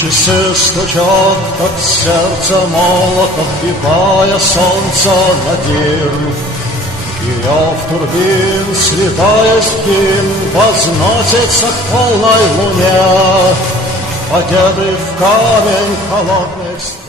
Часы стучат, как сердце молот, отбивая солнце на дир. И рев турбин, слетаясь в дым, возносится к полной луне, одетый в камень холодных стен.